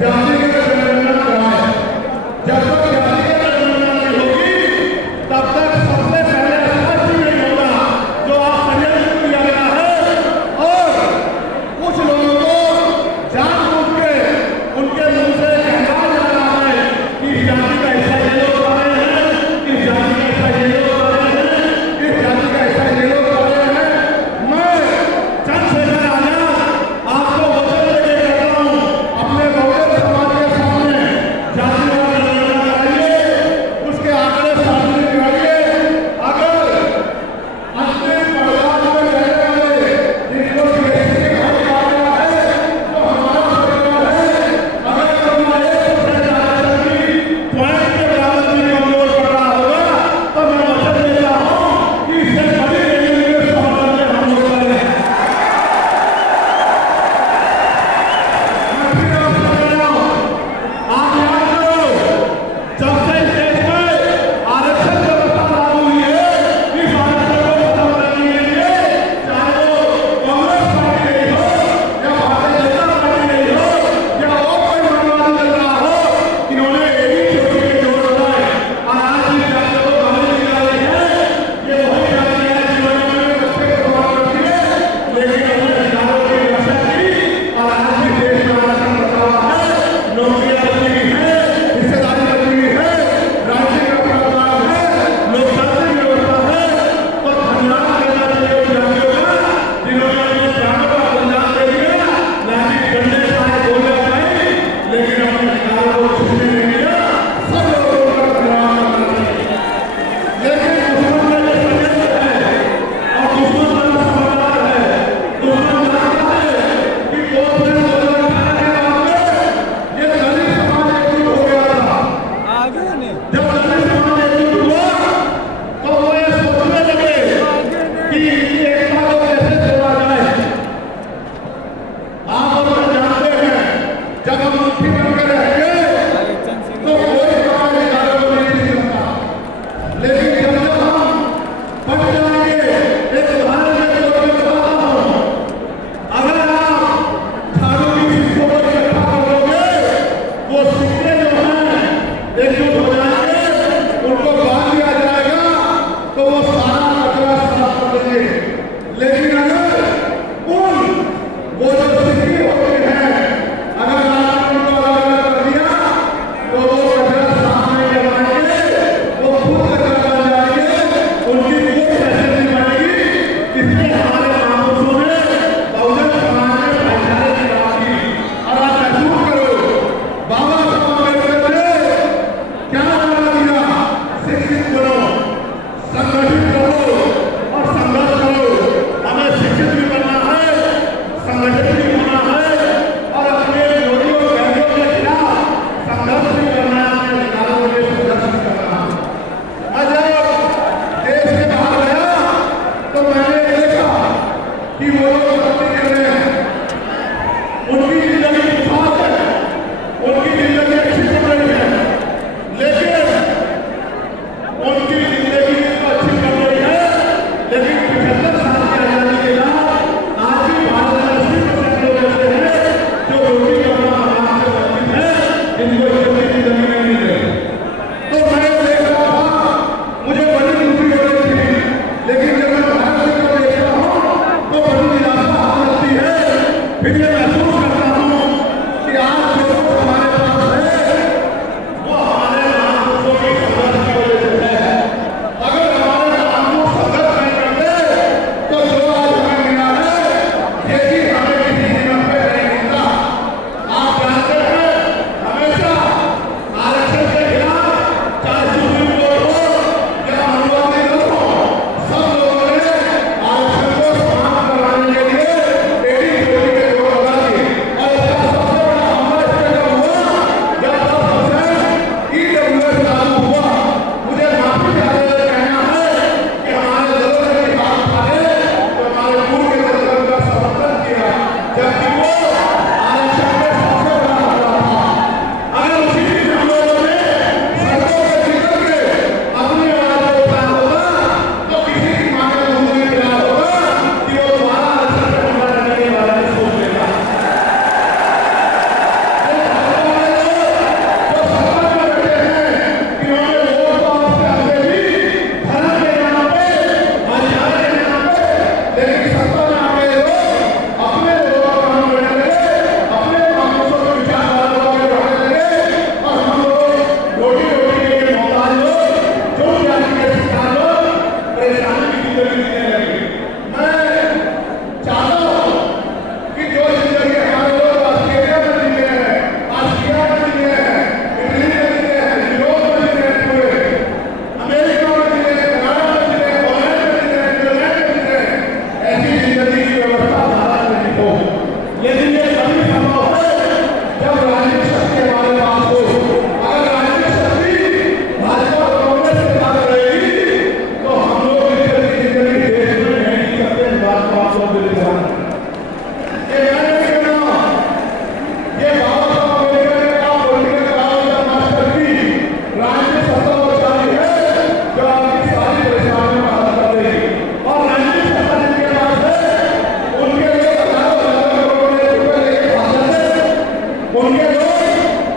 जाति की जनगणना कराए। जब तक जाति की जनगणना नहीं होगी तब तक सबसे पहले स्पष्ट नहीं होगा जो आप षड्यंत्र किया गया है और कुछ लोगों को जानबूझ के उनके मुंह से कहना जा रहा है कि इस जाति का हिस्सा ये लोग कर रहे हैं, इस जाति का हिस्सा ये लोग कर रहे हैं, इस जाति का हिस्सा ये लोग कर रहे हैं। मैं चंद्रशेखर आजाद आपको वचन देके कहता हूँ अपने बहुजन समाज के सामने जातिवाद जनगणना कराइए, उसके आंकड़े सामने कराइए। अगर अंतिम परिवार में रहने वाले जिनको जीएसटी का हक आ गया है तो हमारा परिवार है, अगर हमारे पॉइंट के बराबर भी कमजोर पड़ रहा होगा तो मैं वचन देता हूँ कि इससे कभी नहीं समाधान में हम लोग करेंगे। मैं फिर आपसे कह रहा हूँ, आप याद करो जब से इस देश में आरक्षण व्यवस्था लागू हुई है, इस आरक्षण को खत्म करने के लिए चाहे वो कांग्रेस पार्टी रही हो या भारतीय जनता पार्टी रही हो या और कोई मनोवाद चल रहा हो, इन्होंने एक ही चोटी के जोड़ बनाए और आज इस जाति को बाहर निकाल रही है। ये वही जाति है जिन्होंने बच्चे को प्रभाव करती है लेकिन अपने अधिकारों की रक्षा की और आज भी देश में आरक्षण बचा हुआ है, नौकरियां बची हुई है, हिस्सेदारी बची हुई है, राजनीतिक अपराध है, लोकतांत्रिक व्यवस्था है। तो धन्यवाद देना चाहिए उन जातियों का जिन्होंने अपने प्राणों का बलिदान दे दिया, ना कि डंडे साए गोलियां चलाई लेकिन अपने अधिकारों को छूने नहीं दिया। सब लोगों का धन्यवाद करना चाहिए। लेकिन दुश्मन का ये षड्यंत्र है और दुश्मन का समाचार है, दुश्मन जानता है कि 2018 के बाद में ये दलित समाज एकजुट हो गया था। आगे नहीं जब दलित समाज एकजुट हुआ तो वो ये सोचने लगे कि इनकी एकता को कैसे तोड़ा जाए। आप और मैं जानते हैं जब हम मुट्ठी बनकर रहेंगे तो कोई हमारे कार्यों को नहीं दिख सकता, लेकिन जब हम बन जाएंगे, एक उदाहरण के तौर पर बताता हूँ, अगर आप झाड़ू की सिक्कों को इकट्ठा कर लोगे, वो सिक्के जो हैं एकजुट हो जाएंगे, उनको बांध दिया जाएगा तो वो सारा कचरा साफ कर देंगे। लेकिन अगर वो जो सिक्के होते हैं अगर आपने उनको अलग अलग कर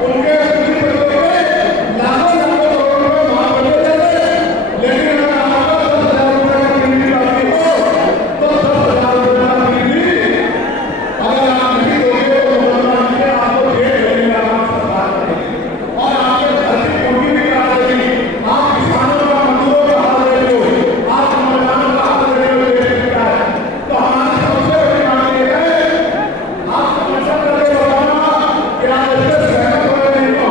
उनके पूरी प्रगति में लाखों लाखों करोड़ रुपए मांग करते थे, लेकिन अगर आपको 10,000 रुपए का बिजली आती हो तो 10,000 रुपए का बिजली अगर आप नहीं दोगे तो मुसलमान के आपको जेल लगेगा, आप सरकार करेगी और आपके घर की पूरी भी करा देगी। आप किसानों का, मजदूरों का हाल देख लो, आप नौजवानों का हाल देख लो, देश क्या है। तो हमारी सबसे बड़ी मांग ये है, आप समझ करके बताना कि आप इससे सहमत हो रहे हैं।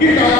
कि